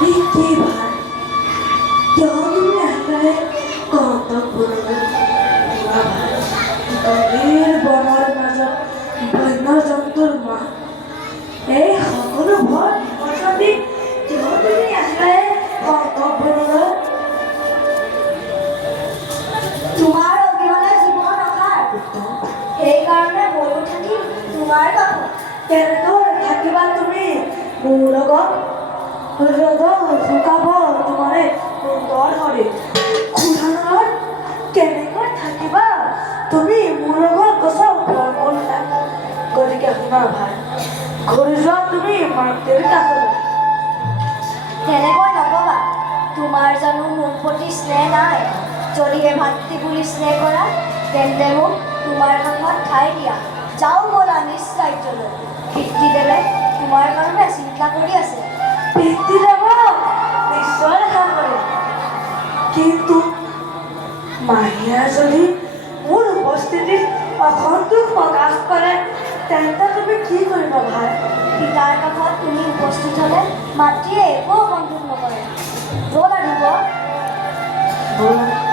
কি ভাই কিয় তুমি আহিলে কণ্ঠক বললৈ ভাই গভীৰ বনৰ মাজত বন্য জন্তুৰ মাত এই সকলো ভয় অশান্তি কিয় তুমি আহিলে কণ্ঠক বললৈ তোমাৰ অবিহনে জীৱন অসাৰ সেইকাৰণে ময়ো থাকিম তোমাৰ কাষত কেনেকৈ থাকিবা তুমি মোৰ লগত ৰ'দ শুকাব তোমাৰে সুন্দৰ শৰীৰ খুৰাণত কেনেকৈ থাকিবা তুমি মোৰ লগত গছৰ ওপৰত বহিলা গতিকে শুনা ভাই ঘূৰি যোৱা তুমি মাতৃৰ কাষলৈ তেনেকৈ নকবা তোমাৰ জানো মোৰ প্ৰতি স্নেহ নাই যদিহে ভাতৃ বুলি স্নেহ কৰা তেন্তে মোক তোমাৰ কাষত ঠাই দিয়া যাওঁ ব'লা নিজ ৰাজ্যলৈ পিতৃদেৱে তোমাৰ কাৰণে চিন্তা কৰি আছে পিতৃদেৱ নিশ্চয় দেখা কৰে কিন্তু মাহীয়ে যদি মোৰ উপস্থিতিত অসন্তোষ প্ৰকাশ কৰে তেন্তে তুমি কি কৰিবা ভাই পিতাৰ কাষত তুমি উপস্থিত হ'লে মাতৃয়ে একো অসন্তোষ নকৰে ব'লা দিব ব'লা